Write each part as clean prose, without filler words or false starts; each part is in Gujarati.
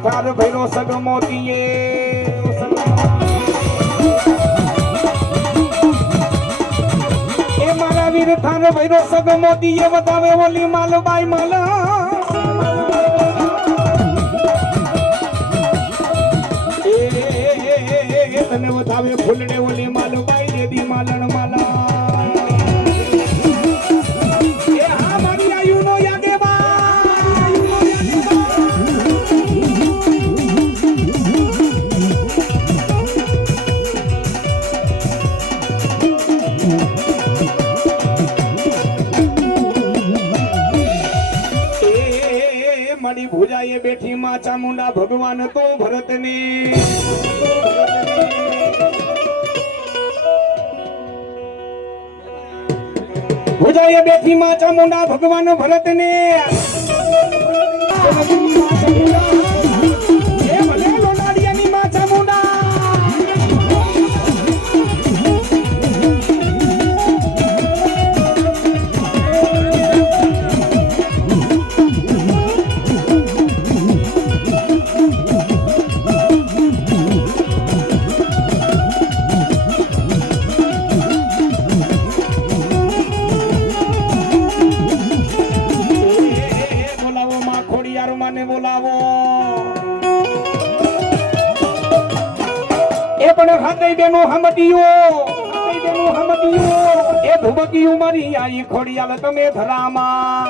થાર ભૈરો સગ મોતીએ એ મારા વીર થાર ભૈરો સગ મોતીએ બતાવે ઓલી માલબાઈ માલા એ તને બતાવે ફૂલડે ઓલી માલબાઈ દેદી માલણ માલા એ હા મારી આયુનો યાદે ભુજાએ બેઠી માં ચામુંડા ભગવાન તો ભરતને ભુજાએ બેઠી માં ચામુંડા ભગવાન ભરતને એ ભલે લોનાડિયાની માં ચામુંડા બોલાવો એ પણ હાથે બેનો હમદિયો એ ધુબકિયું મારી આઈ ખોડિયાલ તમે ધરામાં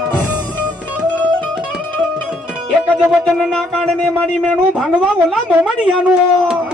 એક જ વચન ના કારણે મારી મેણું ભાંગવા બોલા મોમડિયાનું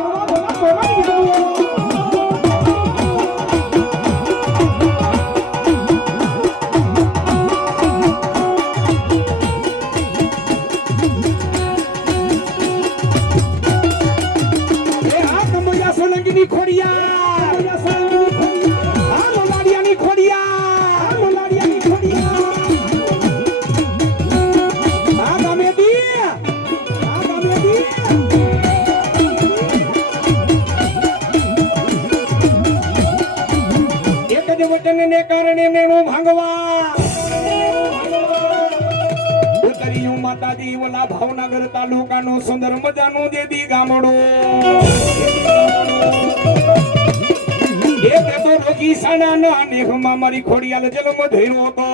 વચનને કારણે મેણું ભાંગવા ઉતર્યું માતાજી ઓલા ભાવનગર તાલુકાનું સુંદર મજાનું દેદી ગામડું એક તો રોગી સાના નેહમાં મારી ખોડિયાલ જન્મ ધર્યો હતો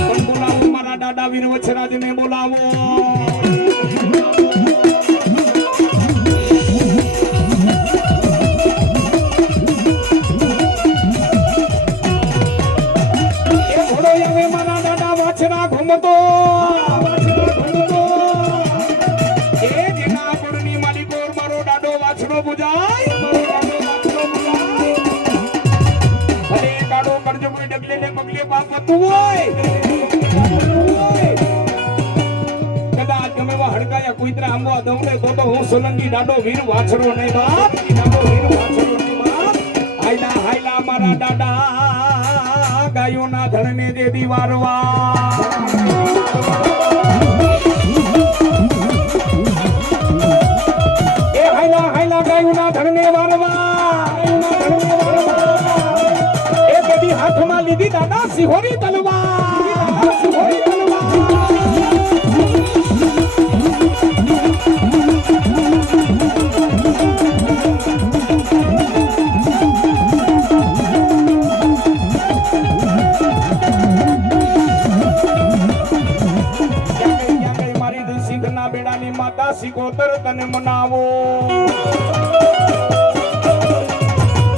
પણ બોલાવો મારા દાદા વીર વછરાજને બોલાવો ઘૂમતો એ જેના ગુણની માલિકો મારો દાડો વાછડો બુજાય અરે કાડો કરજો કોઈ ડગલે ને પગલે પાપતું હોય કદાચ ગમે વા હડકાયા કુતરા આંબવા દઉં ને તો હું સોલંકી દાડો વીર વાછડો નહીં બાપ દાડો વીર વાછડો નહીં બાપ હાયલા હાયલા મારા દાદા ગાયોના ધણને દે દીવારવા એ હાયલા હાયલા ગાયોના ધણને વારવા એ બધી હાથમાં લીધી દાદા સિહોરી તલવાર સિહોરી તલવાર માતા સિકોતર તને મનાવો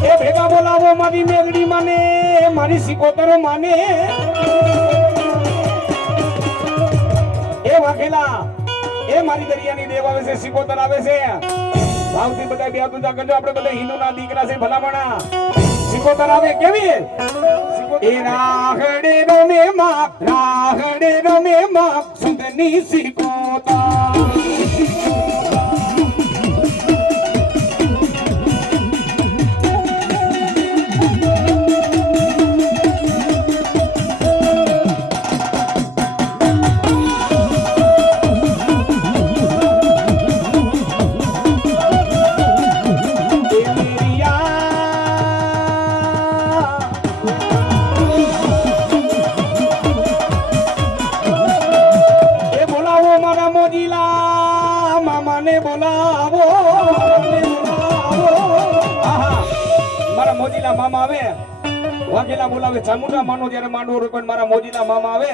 એ ભેગા બોલાવો મારી મેલડી માને મારી સિકોતર માને એ વાઘેલા એ મારી દરિયાની દેવ આવે છે સિકોતર આવે છે ભાવથી બધા બે તુજા કરજો આપણે બધા હિન્દુના દીકરા છે ભલામણા સિકોતર આવે કેવી એ રાહડે રમે માં સુગની સિકોતર મામાને બોલાવો આહા મારા મોજીલા મામા આવે વાઘેલા બોલાવે ચામુંડા માનો જ્યારે માંડવો રોકન મારા મોજીલા મામા આવે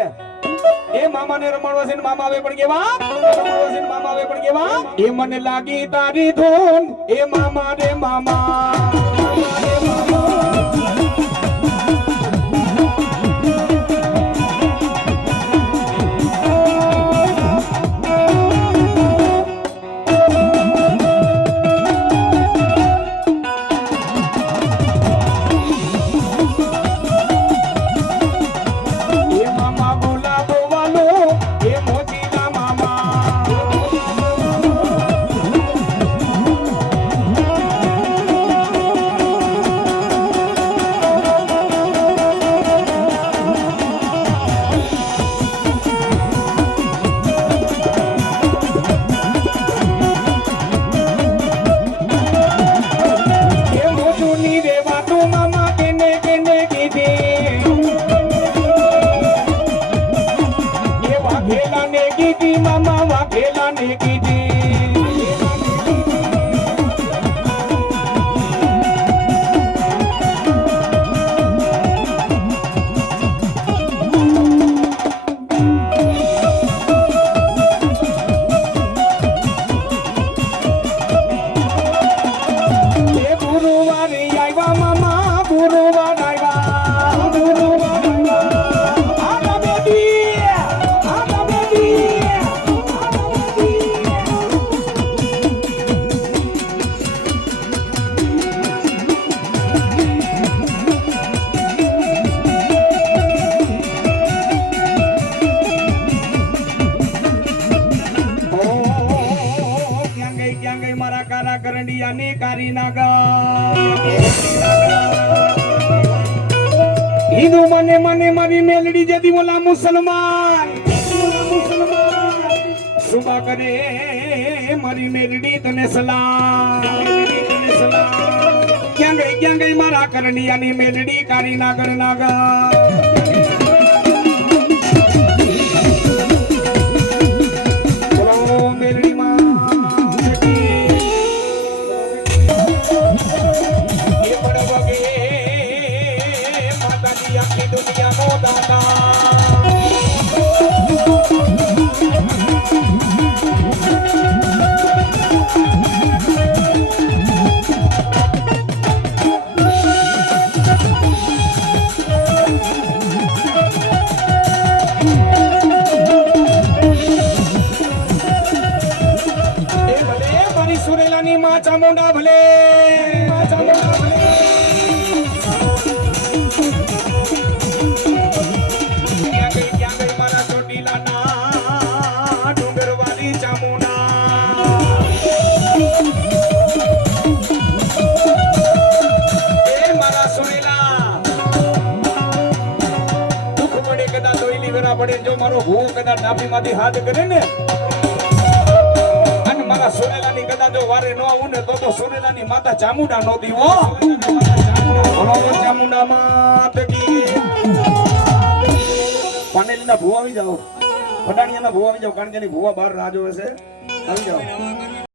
એ મામાને રમાડવા છે ને મામા આવે પણ કેવા રમાડવા છે ને મામા આવે પણ કેવા એ મને લાગી તારી ધૂન એ મામા રે મામા રે મામા હિન્દુ મને મને મારી મેલડી જેદી બોલા મુસલમાન સુબા કરે મારી મેલડી તને સલામ ક્યાં ગઈ મારા કરણિયાની મેલડી કારી નાગર નાગા ચામુંડા ભલે ક્યાં ગઈ મારા ચોટીલા ના ડુંગરવાળી ચામુંડા એ મારા સોનેલા દુઃખ પડે કદાચ દોઈલી વેરા પડે જો મારો ભૂ કદાચ ડાબીમાંથી હાથ કરે ને મારા સોનેલાની કદાચ જો વારે ન આવું ને તો સોનેલાની માતા ચામુંડા નો દીવો ચામુંડા માત કી પાનેલીના ભૂવા આવી જાઓ ફટાણિયાના ભૂવા આવી જાઓ કારણ કે એની ભૂવા બહાર રાહ જોવે છે આવી જાઓ